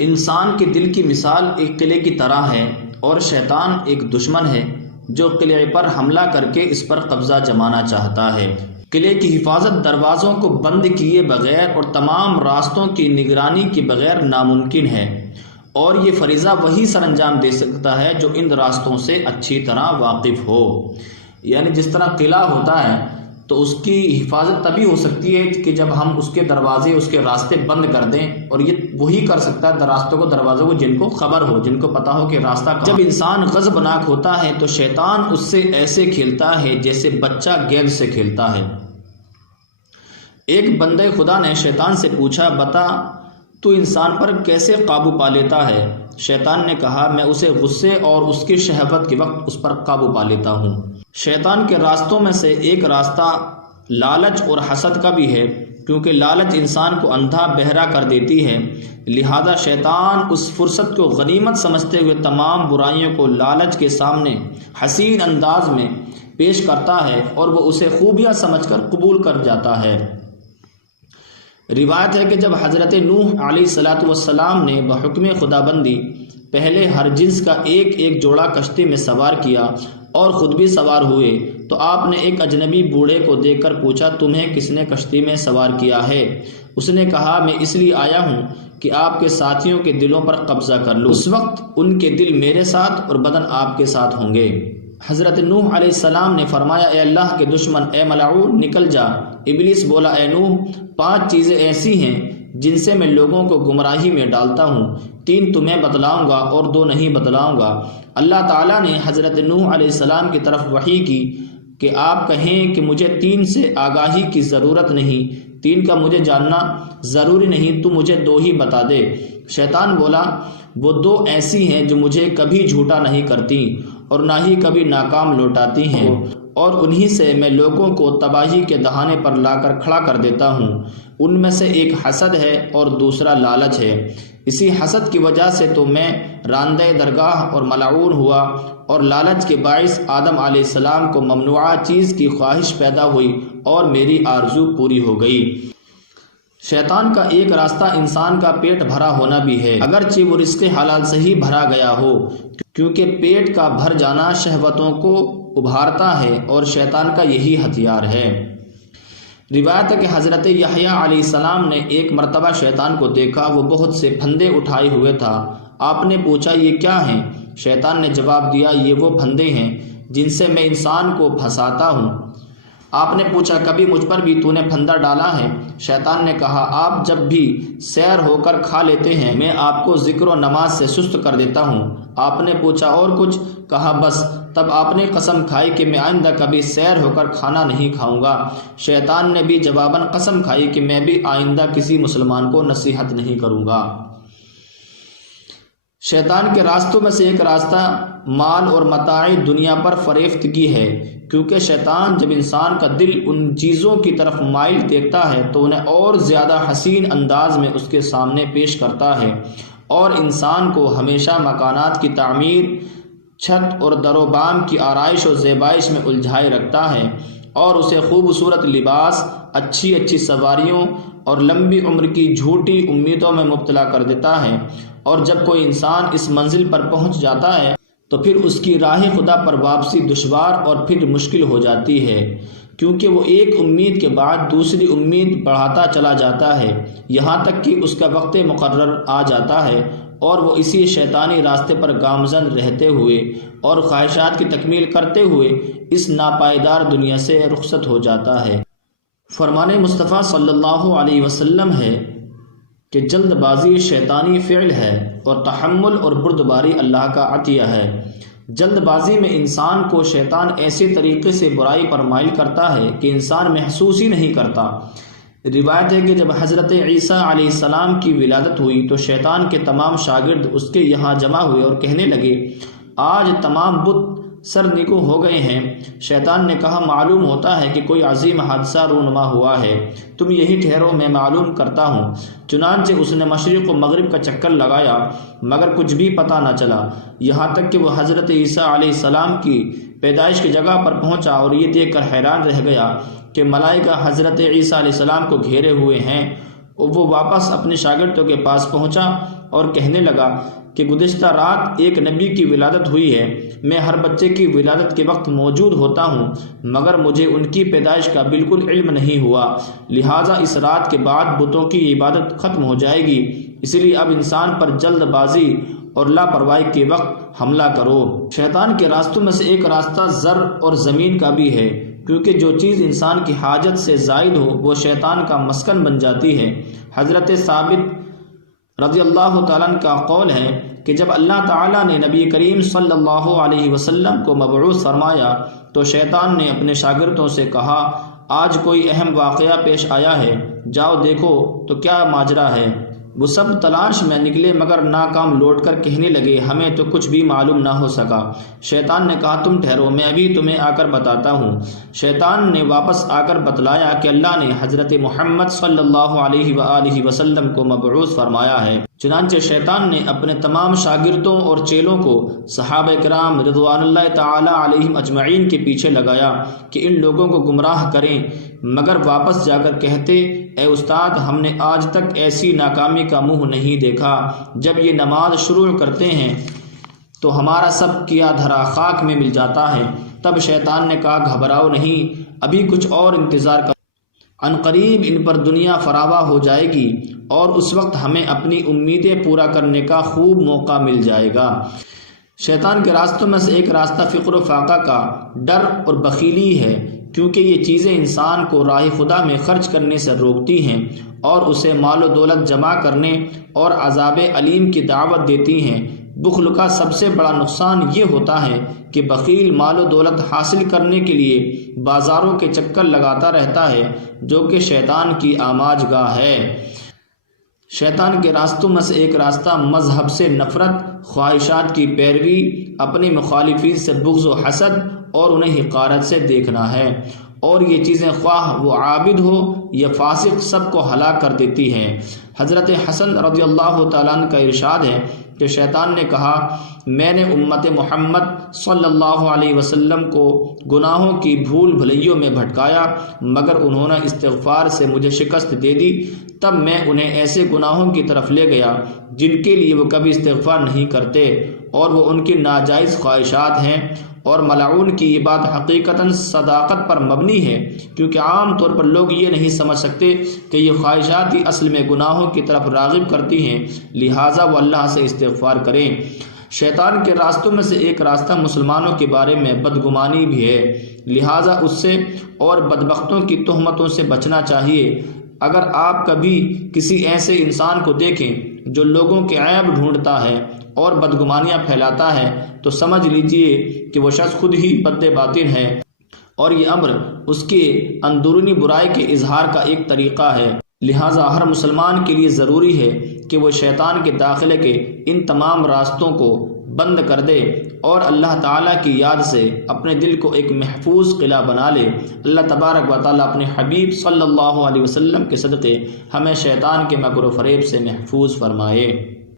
انسان کے دل کی مثال ایک قلعے کی طرح ہے اور شیطان ایک دشمن ہے جو قلعے پر حملہ کر کے اس پر قبضہ جمانا چاہتا ہے۔ قلعے کی حفاظت دروازوں کو بند کیے بغیر اور تمام راستوں کی نگرانی کے بغیر ناممکن ہے، اور یہ فریضہ وہی سر انجام دے سکتا ہے جو ان راستوں سے اچھی طرح واقف ہو۔ یعنی جس طرح قلعہ ہوتا ہے تو اس کی حفاظت تبھی ہو سکتی ہے کہ جب ہم اس کے دروازے، اس کے راستے بند کر دیں، اور یہ وہی کر سکتا ہے راستوں کو، دروازوں کو، جن کو خبر ہو، جن کو پتا ہو کہ راستہ کہاں۔ جب انسان غضبناک ہوتا ہے تو شیطان اس سے ایسے کھیلتا ہے جیسے بچہ گیند سے کھیلتا ہے۔ ایک بندے خدا نے شیطان سے پوچھا، بتا تو انسان پر کیسے قابو پا لیتا ہے؟ شیطان نے کہا، میں اسے غصے اور اس کی شہوت کے وقت اس پر قابو پا لیتا ہوں۔ شیطان کے راستوں میں سے ایک راستہ لالچ اور حسد کا بھی ہے، کیونکہ لالچ انسان کو اندھا بہرا کر دیتی ہے، لہذا شیطان اس فرصت کو غنیمت سمجھتے ہوئے تمام برائیوں کو لالچ کے سامنے حسین انداز میں پیش کرتا ہے اور وہ اسے خوبیاں سمجھ کر قبول کر جاتا ہے۔ روایت ہے کہ جب حضرت نوح علیہ السلام نے بحکم خدابندی پہلے ہر جنس کا ایک جوڑا کشتی میں سوار کیا اور خود بھی سوار ہوئے تو آپ نے ایک اجنبی بوڑھے کو دیکھ کر پوچھا، تمہیں کس نے کشتی میں سوار کیا ہے؟ اس نے کہا، میں اس لیے آیا ہوں کہ آپ کے ساتھیوں کے دلوں پر قبضہ کر لوں، اس وقت ان کے دل میرے ساتھ اور بدن آپ کے ساتھ ہوں گے۔ حضرت نوح علیہ السلام نے فرمایا، اے اللہ کے دشمن، اے ملعون، نکل جا۔ ابلیس بولا، اے نوح، 5 چیزیں ایسی ہیں جن سے میں لوگوں کو گمراہی میں ڈالتا ہوں، 3 تمہیں بتلاؤں گا اور 2 نہیں بتلاؤں گا۔ اللہ تعالیٰ نے حضرت نوح علیہ السلام کی طرف وحی کی کہ آپ کہیں کہ مجھے 3 سے آگاہی کی ضرورت نہیں، 3 کا مجھے جاننا ضروری نہیں، تو مجھے 2 ہی بتا دے۔ شیطان بولا، وہ 2 ایسی ہیں جو مجھے کبھی جھوٹا نہیں کرتی اور نہ ہی کبھی ناکام لوٹاتی ہیں، اور انہی سے میں لوگوں کو تباہی کے دہانے پر لا کر کھڑا کر دیتا ہوں۔ ان میں سے ایک حسد ہے اور دوسرا لالچ ہے۔ اسی حسد کی وجہ سے تو میں راندہ درگاہ اور ملعون ہوا، اور لالچ کے باعث آدم علیہ السلام کو ممنوعہ چیز کی خواہش پیدا ہوئی اور میری آرزو پوری ہو گئی۔ شیطان کا ایک راستہ انسان کا پیٹ بھرا ہونا بھی ہے، اگرچہ وہ رزق حلال سے ہی بھرا گیا ہو، کیونکہ پیٹ کا بھر جانا شہوتوں کو ابھارتا ہے اور شیطان کا یہی ہتھیار ہے۔ روایت ہے کہ حضرت یحییٰ علیہ السلام نے ایک مرتبہ شیطان کو دیکھا، وہ بہت سے پھندے اٹھائے ہوئے تھا۔ آپ نے پوچھا، یہ کیا ہیں؟ شیطان نے جواب دیا، یہ وہ پھندے ہیں جن سے میں انسان کو پھنساتا ہوں۔ آپ نے پوچھا، کبھی مجھ پر بھی تو نے پھندا ڈالا ہے؟ شیطان نے کہا، آپ جب بھی سیر ہو کر کھا لیتے ہیں میں آپ کو ذکر و نماز سے سست کر دیتا ہوں۔ آپ نے پوچھا، اور کچھ؟ کہا، بس۔ تب آپ نے قسم کھائی کہ میں آئندہ کبھی سیر ہو کر کھانا نہیں کھاؤں گا۔ شیطان نے بھی جواباً قسم کھائی کہ میں بھی آئندہ کسی مسلمان کو نصیحت نہیں کروں گا۔ شیطان کے راستوں میں سے ایک راستہ مال اور متاع دنیا پر فریفتگی ہے، کیونکہ شیطان جب انسان کا دل ان چیزوں کی طرف مائل دیکھتا ہے تو انہیں اور زیادہ حسین انداز میں اس کے سامنے پیش کرتا ہے، اور انسان کو ہمیشہ مکانات کی تعمیر، چھت اور در و بام کی آرائش و زیبائش میں الجھائے رکھتا ہے، اور اسے خوبصورت لباس، اچھی سواریوں اور لمبی عمر کی جھوٹی امیدوں میں مبتلا کر دیتا ہے، اور جب کوئی انسان اس منزل پر پہنچ جاتا ہے تو پھر اس کی راہ خدا پر واپسی دشوار اور پھر مشکل ہو جاتی ہے، کیونکہ وہ ایک امید کے بعد دوسری امید بڑھاتا چلا جاتا ہے، یہاں تک کہ اس کا وقت مقرر آ جاتا ہے اور وہ اسی شیطانی راستے پر گامزن رہتے ہوئے اور خواہشات کی تکمیل کرتے ہوئے اس ناپائیدار دنیا سے رخصت ہو جاتا ہے۔ فرمان مصطفیٰ صلی اللہ علیہ وسلم ہے کہ جلد بازی شیطانی فعل ہے اور تحمل اور بردباری اللہ کا عطیہ ہے۔ جلد بازی میں انسان کو شیطان ایسے طریقے سے برائی پر مائل کرتا ہے کہ انسان محسوس ہی نہیں کرتا۔ روایت ہے کہ جب حضرت عیسیٰ علیہ السلام کی ولادت ہوئی تو شیطان کے تمام شاگرد اس کے یہاں جمع ہوئے اور کہنے لگے، آج تمام بت سر نگو ہو گئے ہیں۔ شیطان نے کہا، معلوم ہوتا ہے کہ کوئی عظیم حادثہ رونما ہوا ہے، تم یہی ٹھہرو، میں معلوم کرتا ہوں۔ چنانچہ اس نے مشرق و مغرب کا چکر لگایا مگر کچھ بھی پتہ نہ چلا، یہاں تک کہ وہ حضرت عیسیٰ علیہ السلام کی پیدائش کی جگہ پر پہنچا اور یہ دیکھ کر حیران رہ گیا کہ ملائکہ حضرت عیسیٰ علیہ السلام کو گھیرے ہوئے ہیں۔ وہ واپس اپنے شاگردوں کے پاس پہنچا اور کہنے لگا کہ گزشتہ رات ایک نبی کی ولادت ہوئی ہے، میں ہر بچے کی ولادت کے وقت موجود ہوتا ہوں، مگر مجھے ان کی پیدائش کا بالکل علم نہیں ہوا، لہٰذا اس رات کے بعد بتوں کی عبادت ختم ہو جائے گی، اس لیے اب انسان پر جلد بازی اور لاپرواہی کے وقت حملہ کرو۔ شیطان کے راستوں میں سے ایک راستہ زر اور زمین کا بھی ہے، کیونکہ جو چیز انسان کی حاجت سے زائد ہو وہ شیطان کا مسکن بن جاتی ہے۔ حضرت ثابت رضی اللہ تعالیٰ عنہ کا قول ہے کہ جب اللہ تعالیٰ نے نبی کریم صلی اللہ علیہ وسلم کو مبعوث فرمایا تو شیطان نے اپنے شاگردوں سے کہا، آج کوئی اہم واقعہ پیش آیا ہے، جاؤ دیکھو تو کیا ماجرا ہے۔ وہ سب تلاش میں نکلے مگر ناکام لوٹ کر کہنے لگے، ہمیں تو کچھ بھی معلوم نہ ہو سکا۔ شیطان نے کہا، تم ٹھہرو، میں ابھی تمہیں آ کر بتاتا ہوں۔ شیطان نے واپس آ کر بتلایا کہ اللہ نے حضرت محمد صلی اللہ علیہ وآلہ وسلم کو مبعوث فرمایا ہے۔ چنانچہ شیطان نے اپنے تمام شاگردوں اور چیلوں کو صحابہ کرام رضوان اللہ تعالی علیہم اجمعین کے پیچھے لگایا کہ ان لوگوں کو گمراہ کریں، مگر واپس جا کر کہتے، اے استاد، ہم نے آج تک ایسی ناکامی کا منہ نہیں دیکھا۔ جب یہ نماز شروع کرتے ہیں تو ہمارا سب کیا دھرا خاک میں مل جاتا ہے۔ تب شیطان نے کہا، گھبراؤ نہیں، ابھی کچھ اور انتظار کر، عنقریب ان پر دنیا فراواں ہو جائے گی اور اس وقت ہمیں اپنی امیدیں پورا کرنے کا خوب موقع مل جائے گا۔ شیطان کے راستوں میں سے ایک راستہ فقر و فاقہ کا ڈر اور بخیلی ہے، کیونکہ یہ چیزیں انسان کو راہ خدا میں خرچ کرنے سے روکتی ہیں اور اسے مال و دولت جمع کرنے اور عذاب علیم کی دعوت دیتی ہیں۔ بخل کا سب سے بڑا نقصان یہ ہوتا ہے کہ بخیل مال و دولت حاصل کرنے کے لیے بازاروں کے چکر لگاتا رہتا ہے، جو کہ شیطان کی آماج گاہ ہے۔ شیطان کے راستوں میں سے ایک راستہ مذہب سے نفرت، خواہشات کی پیروی، اپنے مخالفین سے بغض و حسد اور انہیں حقارت سے دیکھنا ہے، اور یہ چیزیں خواہ وہ عابد ہو یا فاسق سب کو ہلاک کر دیتی ہیں۔ حضرت حسن رضی اللہ تعالیٰ عنہ کا ارشاد ہے کہ شیطان نے کہا، میں نے امت محمد صلی اللہ علیہ وسلم کو گناہوں کی بھول بھلیوں میں بھٹکایا، مگر انہوں نے استغفار سے مجھے شکست دے دی۔ تب میں انہیں ایسے گناہوں کی طرف لے گیا جن کے لیے وہ کبھی استغفار نہیں کرتے، اور وہ ان کی ناجائز خواہشات ہیں، اور ملعون کی یہ بات حقیقتاً صداقت پر مبنی ہے، کیونکہ عام طور پر لوگ یہ نہیں سمجھ سکتے کہ یہ خواہشات ہی اصل میں گناہوں کی طرف راغب کرتی ہیں، لہٰذا وہ اللہ سے استغفار کریں۔ شیطان کے راستوں میں سے ایک راستہ مسلمانوں کے بارے میں بدگمانی بھی ہے، لہٰذا اس سے اور بدبختوں کی تہمتوں سے بچنا چاہیے۔ اگر آپ کبھی کسی ایسے انسان کو دیکھیں جو لوگوں کے عیب ڈھونڈتا ہے اور بدگمانیاں پھیلاتا ہے تو سمجھ لیجئے کہ وہ شخص خود ہی بد باطن ہے، اور یہ امر اس کے اندرونی برائی کے اظہار کا ایک طریقہ ہے۔ لہٰذا ہر مسلمان کے لیے ضروری ہے کہ وہ شیطان کے داخلے کے ان تمام راستوں کو بند کر دے اور اللہ تعالیٰ کی یاد سے اپنے دل کو ایک محفوظ قلعہ بنا لے۔ اللہ تبارک و تعالیٰ اپنے حبیب صلی اللہ علیہ وسلم کے صدقے ہمیں شیطان کے مکر و فریب سے محفوظ فرمائے۔